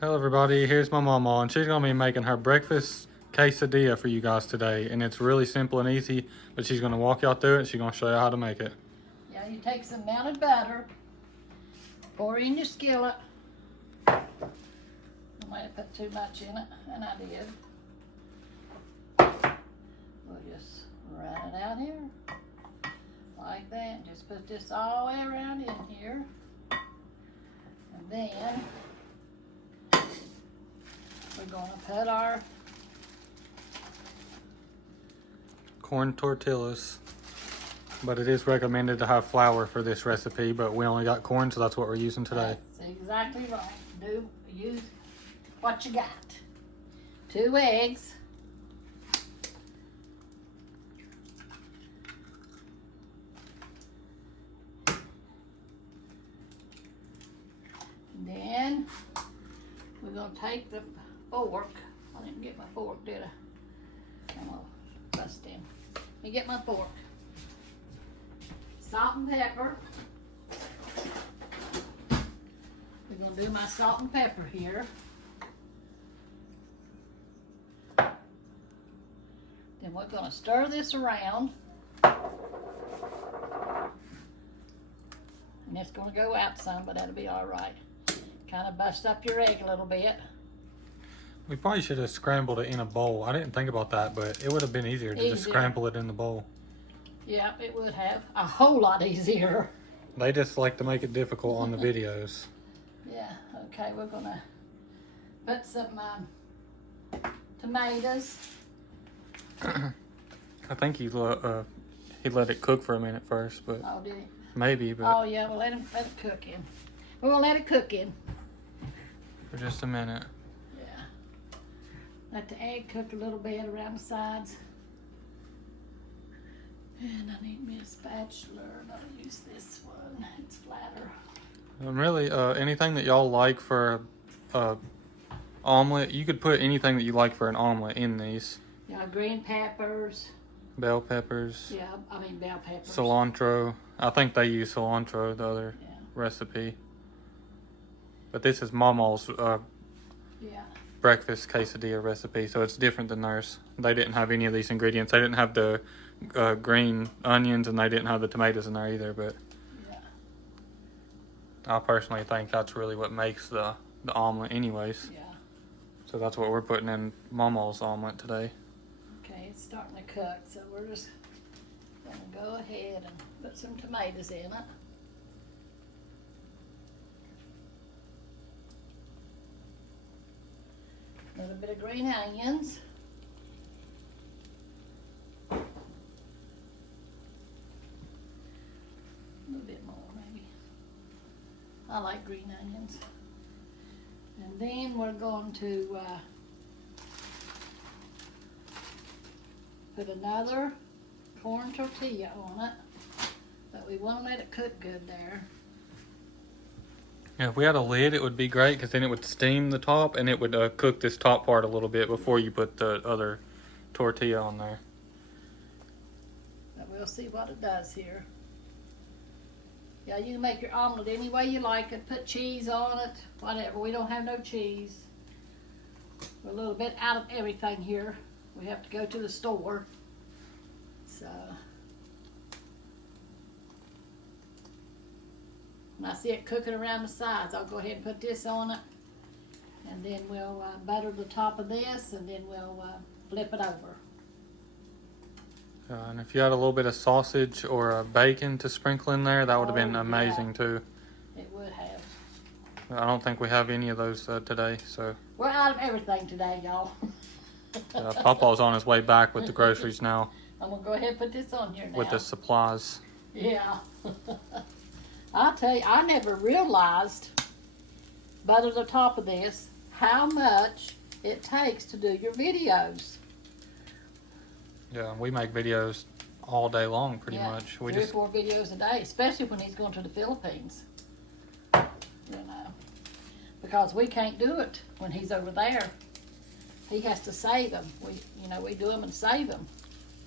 Hello everybody, here's my mama and she's going to be making her breakfast quesadilla for you guys today. And it's really simple and easy, but she's going to walk y'all through it and she's going to show you how to make it. Yeah, you take some melted butter, pour in your skillet. I might have put too much in it, and I did. We'll just run it out here, like that. Just put this all the way around in here. And then we're going to put our Corn tortillas. But it is recommended to have flour for this recipe, but we only got corn, so that's what we're using today. That's exactly right. Use what you got. 2 eggs. Then we're going to take the fork. I didn't get my fork, did I? I'm going to bust in. Let me get my fork. Salt and pepper. We're going to do my salt and pepper here. Then we're going to stir this around. And it's going to go out some, but that'll be all right. Kind of bust up your egg a little bit. We probably should have scrambled it in a bowl. I didn't think about that, but it would have been easier to just scramble it in the bowl. Yeah, it would have. A whole lot easier. They just like to make it difficult on the videos. Yeah, okay, we're going to put some tomatoes. I think he let it cook for a minute first, but Oh, did it? maybe, but Oh, yeah, well, let it cook in. We're going to let it cook in. for just a minute. Yeah. Let the egg cook a little bit around the sides. And I need me a spatula, and I'll use this one. It's flatter. And really, anything that y'all like for omelet, you could put anything that you like for an omelet in these. Yeah, green peppers. Bell peppers. Yeah, I mean bell peppers. Cilantro. I think they use cilantro, the other Yeah. recipe. But this is Mamaw's Yeah. breakfast quesadilla recipe, so it's different than theirs. They didn't have any of these ingredients. They didn't have the green onions, and they didn't have the tomatoes in there either, but Yeah. I personally think that's really what makes the omelet anyways. Yeah. So that's what we're putting in Mamaw's omelet today. Okay, it's starting to cook, so we're just gonna go ahead and put some tomatoes in it. A little bit of green onions. A little bit more, maybe. I like green onions. And then we're going to put another corn tortilla on it, but we won't let it cook good there. Yeah, if we had a lid, it would be great because then it would steam the top and it would cook this top part a little bit before you put the other tortilla on there. But we'll see what it does here. Yeah, you can make your omelet any way you like it. Put cheese on it, whatever. We don't have no cheese. We're a little bit out of everything here. We have to go to the store. So, when I see it cooking around the sides, I'll go ahead and put this on it. And then we'll butter the top of this, and then we'll flip it over. And if you had a little bit of sausage or bacon to sprinkle in there, that would have been amazing too. It would have. I don't think we have any of those today, so. We're out of everything today, y'all. Papa's on his way back with the groceries now. I'm going to go ahead and put this on here now. With the supplies. Yeah. I'll tell you, I never realized, butter the top of this, how much it takes to do your videos. Yeah, we make videos all day long pretty much. We 3 or 4 videos a day, especially when he's going to the Philippines. You know, because we can't do it when he's over there. He has to save them. We do them and save them.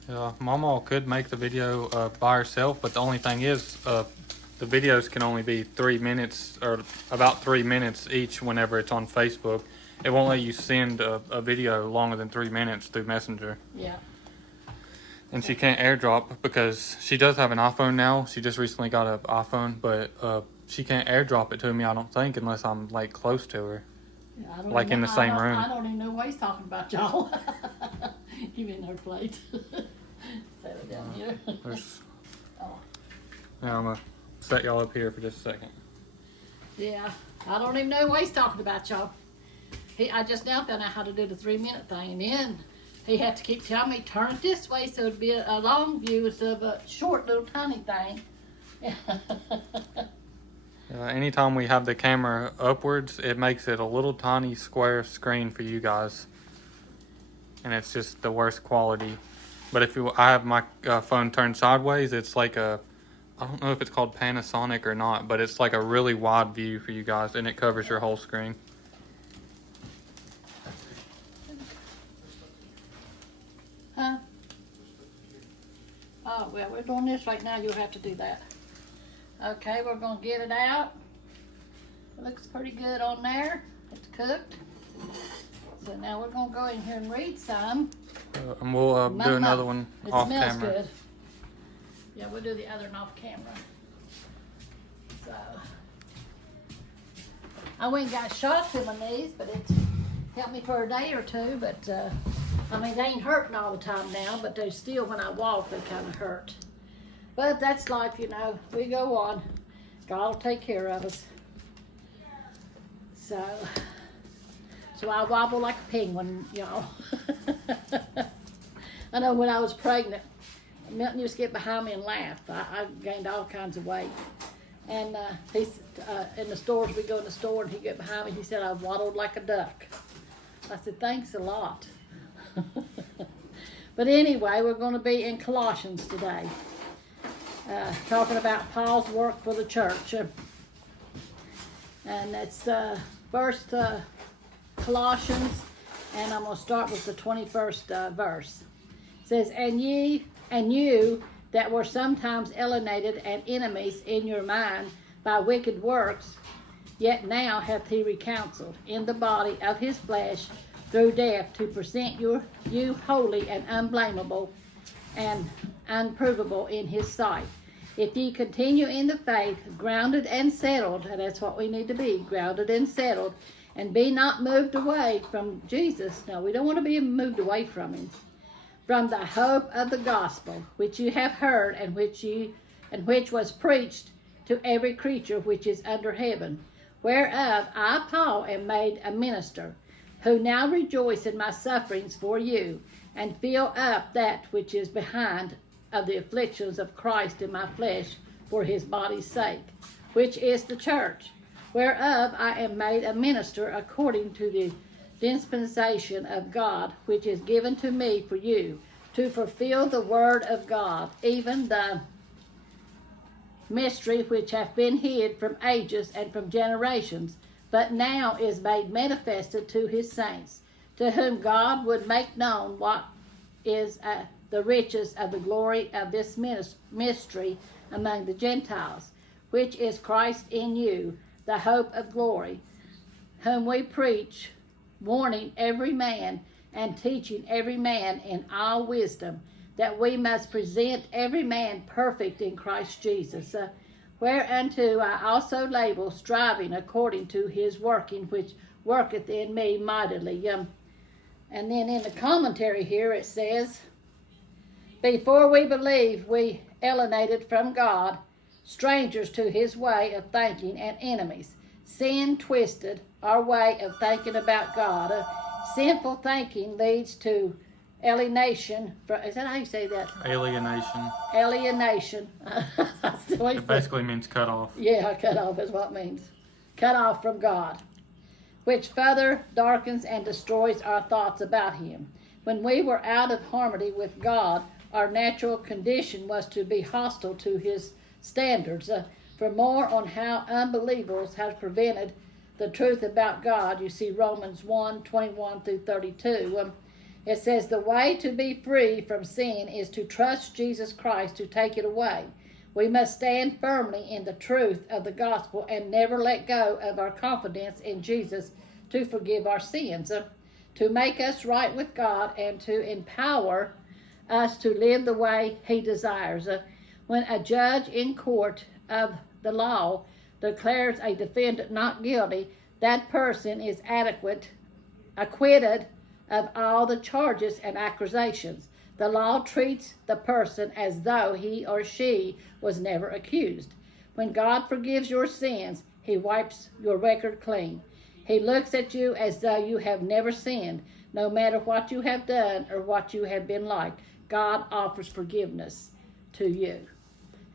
Mamaw could make the video by herself, but the only thing is, the videos can only be 3 minutes or about 3 minutes each whenever it's on Facebook. It won't let you send a video longer than 3 minutes through Messenger. Yeah. And she can't airdrop because she does have an iPhone now. She just recently got an iPhone, but she can't airdrop it to me, I don't think, unless I'm like close to her. Yeah, I don't Like even in the know- same room. I don't even know why he's talking about y'all. Give me another plate. Set it down here. There's, Oh. now I'm going to set y'all up here for just a second. Yeah, I don't even know why he's talking about y'all. I just now found out how to do the 3-minute thing, and then he had to keep telling me turn it this way so it'd be a long view instead of a short little tiny thing. Anytime we have the camera upwards, it makes it a little tiny square screen for you guys. And it's just the worst quality. But if I have my phone turned sideways, it's like I don't know if it's called Panasonic or not, but it's like a really wide view for you guys, and it covers your whole screen. Huh? Oh, well, we're doing this right now. You'll have to do that. Okay, we're going to get it out. It looks pretty good on there. It's cooked. So now we're going to go in here and read some. And we'll do another one off camera. It camera. smells good. Yeah, we'll do the other one off camera. So, I went and got shot to my knees, but it helped me for a day or two. But, I mean, they ain't hurting all the time now, but they still, when I walk, they kind of hurt. But that's life, you know. We go on. God will take care of us. So I wobble like a penguin, y'all. I know when I was pregnant, Milton used to get behind me and laugh. I gained all kinds of weight. And he's in the stores, we go in the store and he get behind me, he said I waddled like a duck. I said, thanks a lot. But anyway, we're going to be in Colossians today. Talking about Paul's work for the church. And it's first Colossians, and I'm going to start with the 21st verse. It says, and you that were sometimes alienated and enemies in your mind by wicked works, yet now hath he reconciled in the body of his flesh through death to present you holy and unblameable and unprovable in his sight. If ye continue in the faith, grounded and settled, and that's what we need to be, grounded and settled, and be not moved away from Jesus. No, we don't want to be moved away from him. From the hope of the gospel, which you have heard, and which was preached to every creature which is under heaven, whereof I, Paul, am made a minister, who now rejoice in my sufferings for you, and fill up that which is behind of the afflictions of Christ in my flesh for his body's sake, which is the church, whereof I am made a minister according to the dispensation of God, which is given to me for you, to fulfill the word of God, even the mystery which hath been hid from ages and from generations, but now is made manifested to his saints, to whom God would make known what is the riches of the glory of this mystery among the Gentiles, which is Christ in you, the hope of glory, whom we preach, warning every man and teaching every man in all wisdom, that we must present every man perfect in Christ Jesus, whereunto I also labor, striving according to his working, which worketh in me mightily. And then in the commentary here it says, before we believed, we alienated from God, strangers to his way of thinking and enemies. Sin twisted our way of thinking about God. Sinful thinking leads to alienation. Is that how you say that? Alienation. Alienation. It basically means cut off. Yeah, cut off is what it means. Cut off from God, which further darkens and destroys our thoughts about him. When we were out of harmony with God, our natural condition was to be hostile to his standards. For more on how unbelievers have prevented the truth about God, you see Romans 1:21 through 32. It says, the way to be free from sin is to trust Jesus Christ to take it away. We must stand firmly in the truth of the gospel and never let go of our confidence in Jesus to forgive our sins, to make us right with God, and to empower us to live the way He desires. When a judge in court of the law declares a defendant not guilty, that person is acquitted of all the charges and accusations. The law treats the person as though he or she was never accused. When God forgives your sins, He wipes your record clean. He looks at you as though you have never sinned, no matter what you have done or what you have been like. God offers forgiveness to you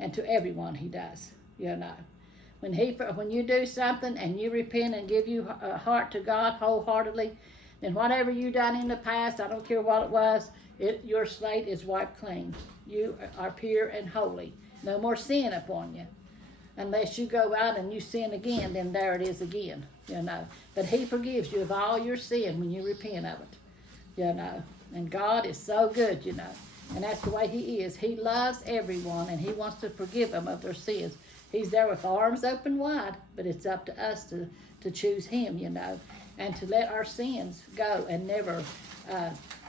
and to everyone He does, you know. When you do something and you repent and give your heart to God wholeheartedly, then whatever you done in the past, I don't care what it was, your slate is wiped clean. You are pure and holy. No more sin upon you. Unless you go out and you sin again, then there it is again, you know. But He forgives you of all your sin when you repent of it, you know. And God is so good, you know. And that's the way He is. He loves everyone, and He wants to forgive them of their sins. He's there with arms open wide, but it's up to us to choose Him, you know, and to let our sins go and never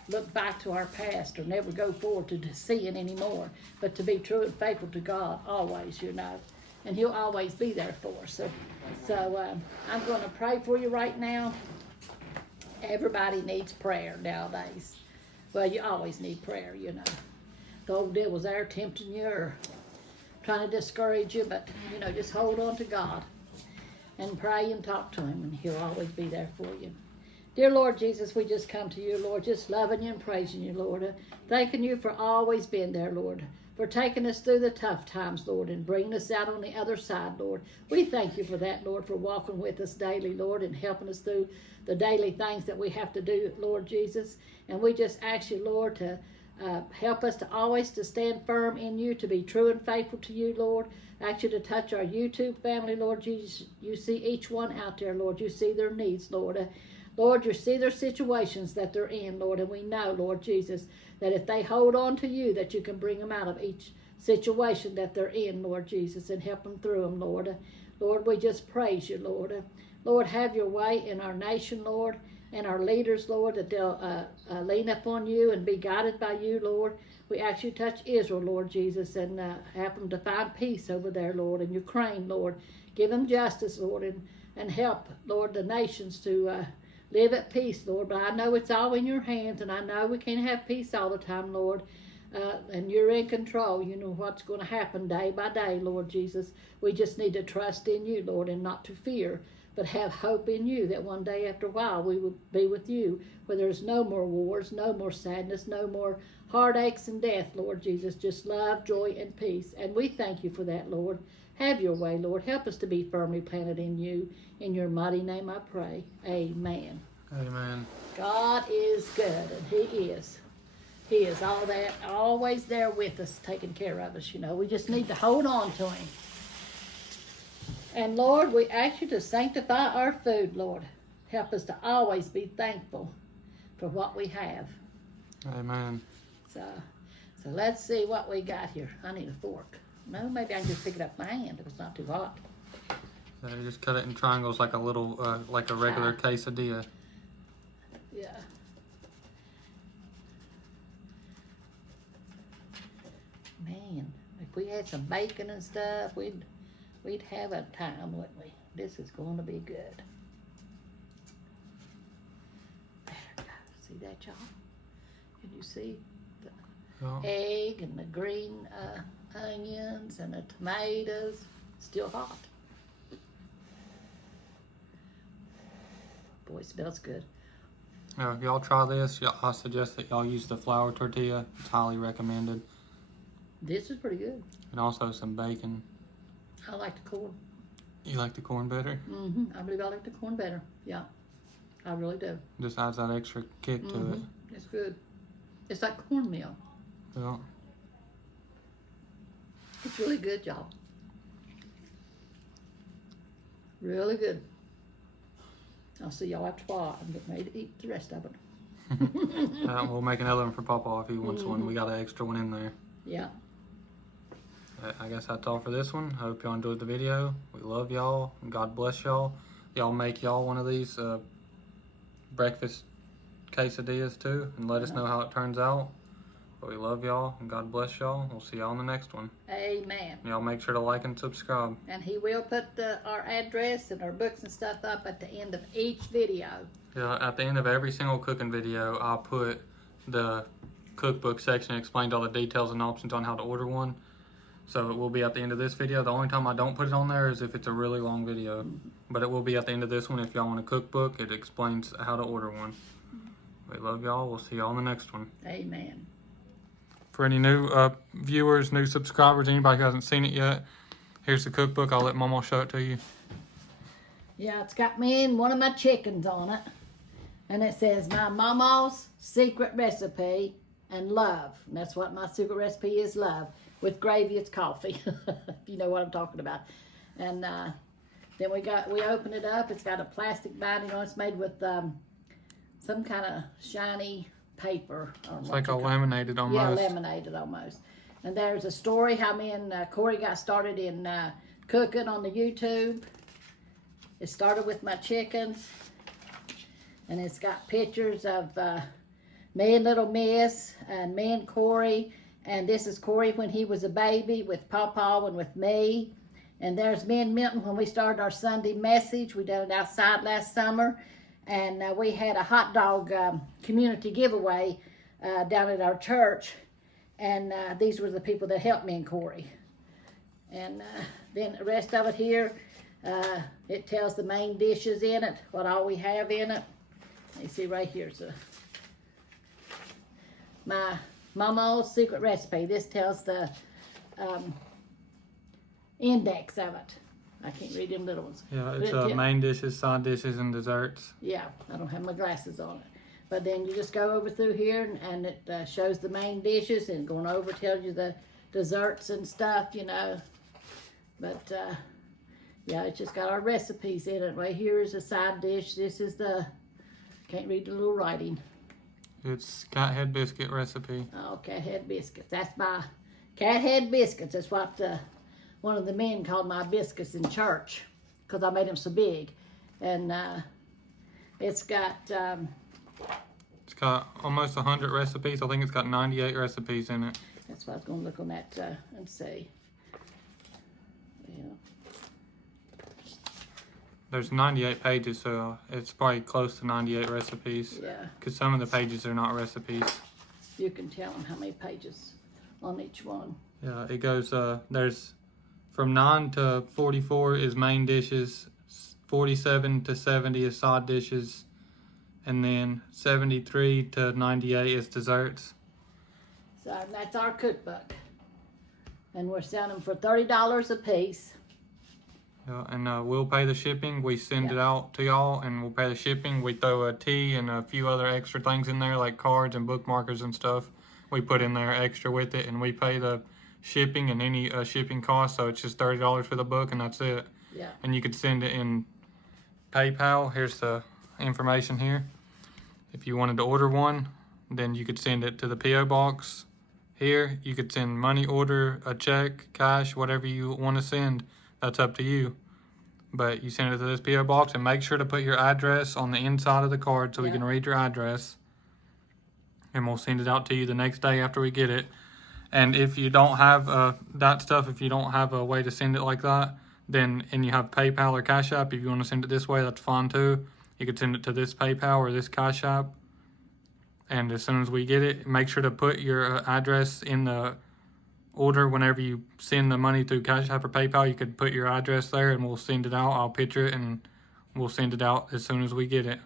look back to our past or never go forward to sin anymore, but to be true and faithful to God always, you know. And He'll always be there for us. So I'm going to pray for you right now. Everybody needs prayer nowadays. Well, you always need prayer, you know. The old devil's there tempting you or trying to discourage you, but, you know, just hold on to God and pray and talk to Him, and He'll always be there for you. Dear Lord Jesus, we just come to you, Lord, just loving you and praising you, Lord. Thanking you for always being there, Lord, for taking us through the tough times, Lord, and bringing us out on the other side, Lord. We thank you for that, Lord, for walking with us daily, Lord, and helping us through the daily things that we have to do, Lord Jesus. And we just ask you, Lord, to help us to always to stand firm in you, to be true and faithful to you, Lord. I ask you to touch our YouTube family, Lord Jesus. You see each one out there, Lord. You see their needs, Lord. Lord, you see their situations that they're in, Lord, and we know, Lord Jesus, that if they hold on to you, that you can bring them out of each situation that they're in, Lord Jesus, and help them through them, Lord. Lord, we just praise you, Lord. Lord, have your way in our nation, Lord, and our leaders, Lord, that they'll lean upon you and be guided by you, Lord. We ask you to touch Israel, Lord Jesus, and help them to find peace over there, Lord, and Ukraine, Lord. Give them justice, Lord, and help, Lord, the nations to live at peace, Lord. But I know it's all in your hands, and I know we can't have peace all the time, Lord. And you're in control. You know what's going to happen day by day, Lord Jesus. We just need to trust in you, Lord, and not to fear, but have hope in you that one day after a while we will be with you, where there's no more wars, no more sadness, no more heartaches and death, Lord Jesus. Just love, joy, and peace. And we thank you for that, Lord. Have your way, Lord. Help us to be firmly planted in you. In your mighty name I pray. Amen. Amen. God is good, and He is. He is all that, always there with us, taking care of us, you know. We just need to hold on to Him. And Lord, we ask you to sanctify our food, Lord. Help us to always be thankful for what we have. Amen. So let's see what we got here. I need a fork. No, maybe I can just pick it up with my hand if it's not too hot. So you just cut it in triangles like a little, like a regular quesadilla. Yeah. Man, if we had some bacon and stuff, we'd have a time, wouldn't we? This is going to be good. There we go. See that, y'all? Can you see the egg and the green onions and the tomatoes? Still hot. Boy, it smells good. If y'all try this, I suggest that y'all use the flour tortilla. It's highly recommended. This is pretty good. And also some bacon. I like the corn. You like the corn better? I believe I like the corn better. Yeah, I really do. Just adds that extra kick to it. It's good. It's like cornmeal. Yeah. It's really good, y'all. Really good. I'll see y'all after a while. I'm getting ready to eat the rest of it. We'll make another one for Papa if he wants one. We got an extra one in there. Yeah. I guess that's all for this one. Hope y'all enjoyed the video. We love y'all. God bless y'all. Y'all make y'all one of these breakfast quesadillas too, and let us know how it turns out. But we love y'all, and God bless y'all. We'll see y'all in the next one. Amen. Y'all make sure to like and subscribe. And he will put our address and our books and stuff up at the end of each video. Yeah, at the end of every single cooking video, I'll put the cookbook section and explain all the details and options on how to order one. So it will be at the end of this video. The only time I don't put it on there is if it's a really long video. But it will be at the end of this one. If y'all want a cookbook, it explains how to order one. We love y'all. We'll see y'all in the next one. Amen. For any new viewers, new subscribers, anybody who hasn't seen it yet, here's the cookbook. I'll let Mamaw show it to you. Yeah, it's got me and one of my chickens on it. And it says, my Mamaw's secret recipe and love. And that's what my secret recipe is, love. With gravy, it's coffee. If you know what I'm talking about. And then we open it up. It's got a plastic binding on it. It's made with some kind of shiny paper. It's like a laminated almost. Yeah, laminated almost. And there's a story how me and Corey got started in cooking on the YouTube. It started with my chickens. And it's got pictures of me and little Miss and me and Corey. And this is Corey when he was a baby with Pawpaw and with me. And there's me and Milton when we started our Sunday message. We done it outside last summer. And we had a hot dog community giveaway down at our church. And these were the people that helped me and Corey. And then the rest of it here, it tells the main dishes in it, what all we have in it. You see right here's my Mamaw's secret recipe. This tells the index of it. I can't read them little ones. Yeah, it's main dishes, side dishes, and desserts. Yeah, I don't have my glasses on it. But then you just go over through here and it shows the main dishes, and going over tells you the desserts and stuff, you know. But yeah, it's just got our recipes in it. Right here is a side dish. This is the, can't read the little writing. It's cat head biscuit recipe. Oh, cat head biscuits. That's my cat head biscuits. That's what one of the men called my biscuits in church, because I made them so big. And it's got almost 100 recipes. I think it's got 98 recipes in it. That's what I was going to look on that and see. Yeah. There's 98 pages, so it's probably close to 98 recipes. Yeah. Because some of the pages are not recipes. You can tell them how many pages on each one. Yeah, it goes, there's from 9 to 44 is main dishes, 47 to 70 is side dishes, and then 73 to 98 is desserts. So that's our cookbook. And we're selling them for $30 a piece. Yeah, and we'll pay the shipping. We send it out to y'all, and we'll pay the shipping. We throw a tea and a few other extra things in there, like cards and bookmarkers and stuff. We put in there extra with it, and we pay the shipping and any shipping costs. So it's just $30 for the book, and that's it. Yeah. And you could send it in PayPal. Here's the information here. If you wanted to order one, then you could send it to the P.O. box. Here, you could send money order, a check, cash, whatever you want to send. That's up to you. But you send it to this P.O. box, and make sure to put your address on the inside of the card so we can read your address. And we'll send it out to you the next day after we get it. And if you don't have that stuff, if you don't have a way to send it like that, then, and you have PayPal or Cash App, if you want to send it this way, that's fine too. You could send it to this PayPal or this Cash App. And as soon as we get it, make sure to put your address in the order. Whenever you send the money through Cash App or PayPal, you could put your address there, and we'll send it out. I'll picture it, and we'll send it out as soon as we get it.